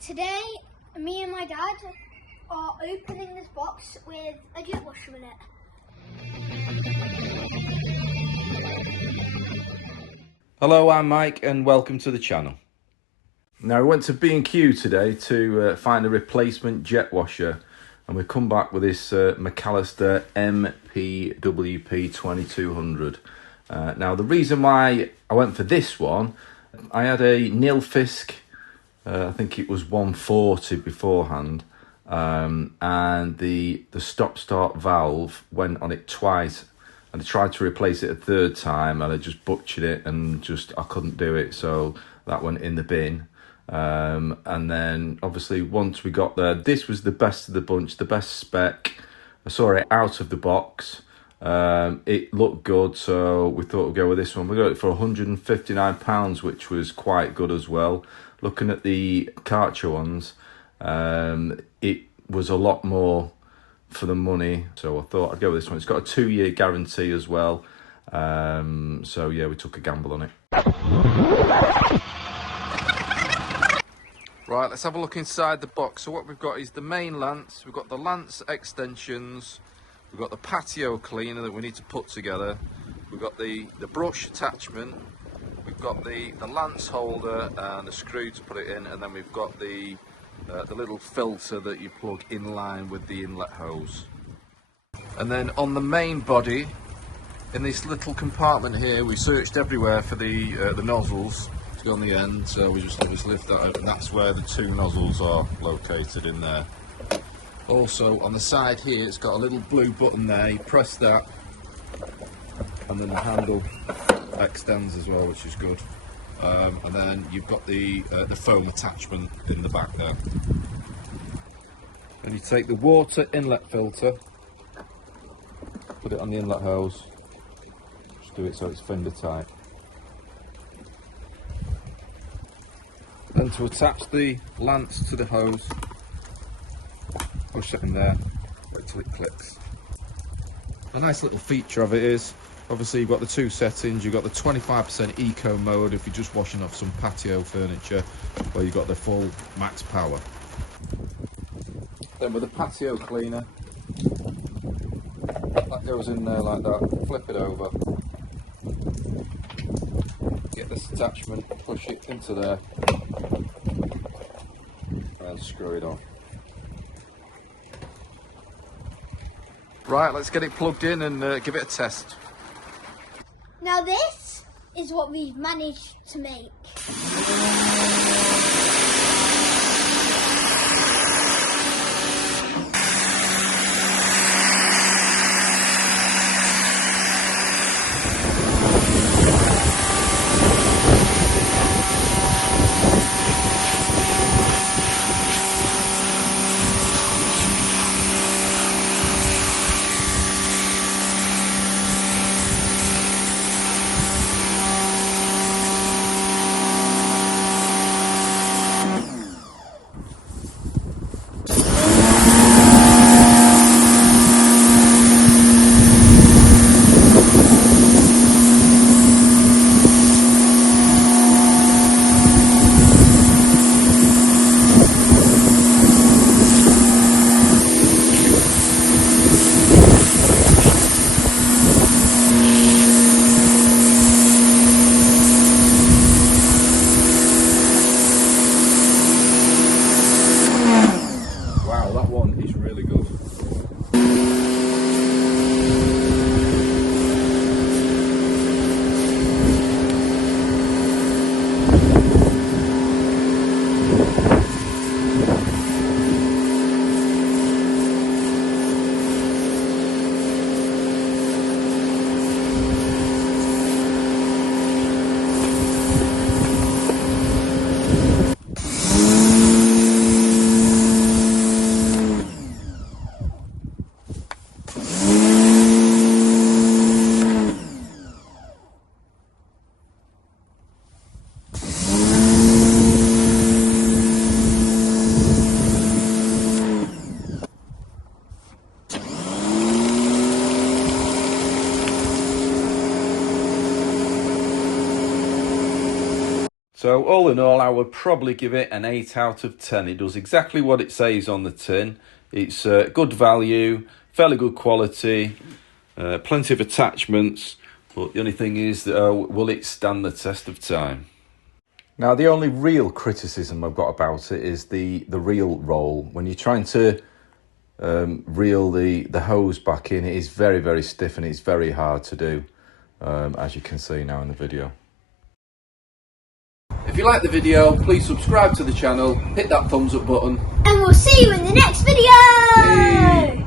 Today, me and my dad are opening this box with a jet washer in it. Hello, I'm Mike and welcome to the channel. Now, we went to B&Q today to find a replacement jet washer, and we come back with this McAllister MPWP 2200. Now, the reason why I went for this one, I had a Nilfisk, I think it was 140 beforehand, and the stop-start valve went on it twice, and I tried to replace it a third time and I just butchered it and I couldn't do it, so that went in the bin. And then obviously once we got there, this was the best of the bunch, the best spec. I saw it out of the box. It looked good, so we thought we'd go with this one. We got it for £159, which was quite good as well. Looking at the Karcher ones, it was a lot more for the money, so I thought I'd go with this one. It's got a 2-year guarantee as well, so yeah, we took a gamble on it. Right, let's have a look inside the box. So what we've got is the main lance, we've got the lance extensions, we've got the patio cleaner that we need to put together, we've got the brush attachment, we've got the lance holder and the screw to put it in, and then we've got the little filter that you plug in line with the inlet hose. And then on the main body, in this little compartment here, we searched everywhere for the nozzles to go on the end, so we just obviously lift that out, and that's where the 2 nozzles are located in there. Also on the side here, it's got a little blue button there, you press that and then the handle extends as well, which is good. And then you've got the foam attachment in the back there. And you take the water inlet filter, put it on the inlet hose, just do it so it's finger tight. Then to attach the lance to the hose, push it in there, wait till it clicks. A nice little feature of it is, obviously you've got the 2 settings. You've got the 25% eco mode if you're just washing off some patio furniture, where you've got the full max power. Then with the patio cleaner, that goes in there like that, flip it over, get this attachment, push it into there, and screw it on. Right, let's get it plugged in and give it a test. Now this is what we've managed to make. So all in all, I would probably give it an 8 out of 10. It does exactly what it says on the tin. It's good value, fairly good quality, plenty of attachments, but the only thing is, will it stand the test of time? Now, the only real criticism I've got about it is the reel roll. When you're trying to reel the hose back in, it is very, very stiff and it's very hard to do, as you can see now in the video. If you like the video, please subscribe to the channel, hit that thumbs up button. And we'll see you in the next video!